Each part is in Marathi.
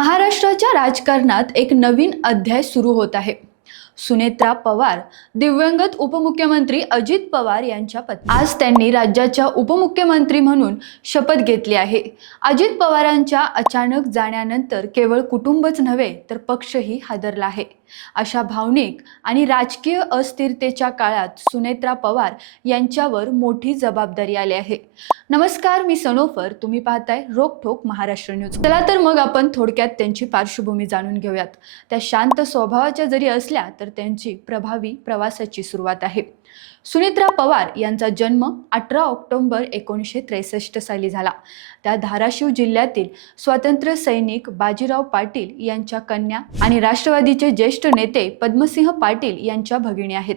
महाराष्ट्राच्या राजकारणात एक नवीन अध्याय सुरू होत आहे। सुनेत्रा पवार दिवंगत उपमुख्यमंत्री अजित पवार यांच्या पत्नी आज त्यांनी राज्याच्या उपमुख्यमंत्री म्हणून शपथ घेतली आहे। अजित पवारांच्या अचानक जाण्यानंतर केवळ कुटुंबच नव्हे तर पक्षही हादरला आहे। अशा भावनिक आणि राजकीय अस्थिरतेच्या काळात सुनेत्रा पवार यांच्यावर मोठी जबाबदारी आली आहे। नमस्कार, मी सनोफर, तुम्ही पाहताय रोकठोक महाराष्ट्र न्यूज। चला तर मग आपण थोडक्यात त्यांची पार्श्वभूमी जाणून घेऊयात। त्या शांत स्वभावाच्या जरी असल्या तर त्यांची प्रभावी प्रवासाची सुरुवात आहे। सुनेत्रा पवार यांचा जन्म 18 ऑक्टोबर 1963 साली झाला। त्या धाराशिव जिल्ह्यातील स्वातंत्र्य सैनिक बाजीराव पाटील यांच्या कन्या आणि राष्ट्रवादीचे ज्येष्ठ नेते पद्मसिंह पाटील यांच्या भगिनी आहेत।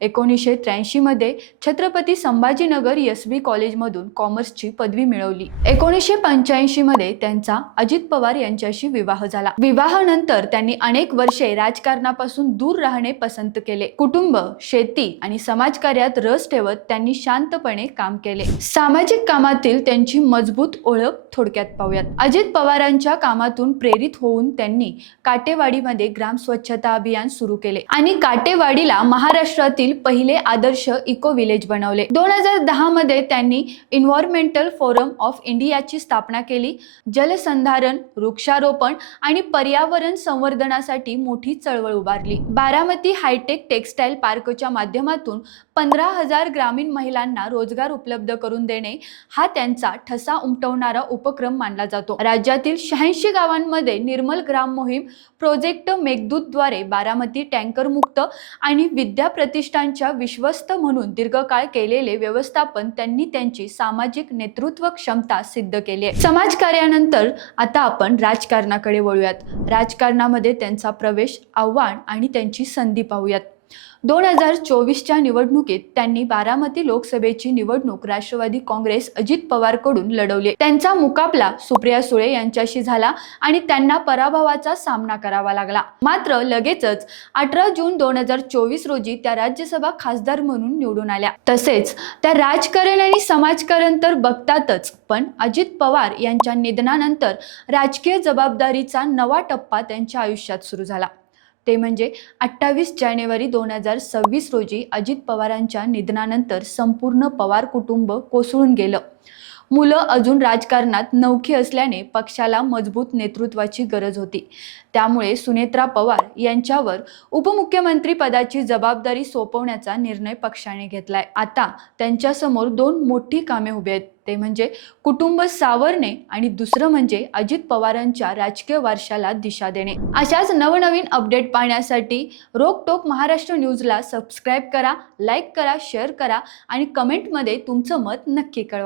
1983 मध्ये छत्रपती संभाजीनगर एसबी कॉलेजमधून कॉमर्सची पदवी मिळवली। 1985 मध्ये त्यांचा अजित पवार यांच्याशी विवाह झाला। विवाहानंतर त्यांनी अनेक वर्षे राजकारणापासून दूर राहणे पसंत केले। कुटुंब, शेती आणि समाजकार्यात रस ठेवत त्यांनी शांतपणे काम केले। सामाजिक कामातील त्यांची मजबूत ओळख थोडक्यात पाहूयात। अजित पवारांच्या कामातून प्रेरित होऊन त्यांनी काटेवाडीमध्ये ग्राम स्वच्छता अभियान सुरू केले आणि काटेवाडीला महाराष्ट्रातील पहिले आदर्श इको विलेज बनवले। 2010 मध्ये त्यांनी एन्व्हायरमेंटल फोरम ऑफ इंडियाची स्थापना केली। जलसंधारण, वृक्षारोपण आणि पर्यावरण संवर्धनासाठी मोठी चळवळ उभारली। बारामती हायटेक टेक्सटाईल पार्कच्या माध्यमातून 15,000 ग्रामीण महिलांना रोजगार उपलब्ध करून देणे हा त्यांचा ठसा उमटवणारा उपक्रम मानला जातो। राज्यातील 86 गावांमध्ये निर्मल ग्राम मोहीम, प्रोजेक्ट मेघदूतद्वारे बारामती टँकर मुक्त आणि विद्या प्रतिष्ठानच्या विश्वस्त म्हणून दीर्घकाळ केलेले व्यवस्थापन त्यांनी त्यांची सामाजिक नेतृत्व क्षमता सिद्ध केली आहे। समाजकार्यानंतर आता आपण राजकारणाकडे वळूयात। राजकारणामध्ये त्यांचा प्रवेश, आव्हान आणि त्यांची संधी पाहूयात। 2024च्या निवडणुकीत त्यांनी बारामती लोकसभेची निवडणूक राष्ट्रवादी काँग्रेस अजित पवार कडून लढवली। त्यांचा मुकाबला सुप्रिया सुळे यांच्याशी झाला आणि त्यांना पराभवाचा सामना करावा लागला। मात्र लगेचच 18 जून 2024 रोजी त्या राज्यसभा खासदार म्हणून निवडून आल्या। तसेच त्या राजकारण आणि समाजकारण तर बघतातच, पण अजित पवार यांच्या निधनानंतर राजकीय जबाबदारीचा नवा टप्पा त्यांच्या आयुष्यात सुरू झाला। ते म्हणजे 28 जानेवारी 2026 रोजी अजित पवारांच्या निधनानंतर संपूर्ण पवार कुटुंब कोसळून गेलं। मुलं अजून राजकारणात नवखी असल्याने पक्षाला मजबूत नेतृत्वाची गरज होती। त्यामुळे सुनेत्रा पवार यांच्यावर उपमुख्यमंत्री पदाची जबाबदारी सोपवण्याचा निर्णय पक्षाने घेतलाय। आता त्यांच्यासमोर दोन मोठी कामे उभी आहेत, ते म्हणजे कुटुंब सावरणे आणि दुसरं म्हणजे अजित पवारांच्या राजकीय वारशाला दिशा देणे। अशाच नवनवीन अपडेट पाहण्यासाठी रोकटोक महाराष्ट्र न्यूजला सबस्क्राईब करा, लाईक करा, शेअर करा आणि कमेंटमध्ये तुमचं मत नक्की कळवा।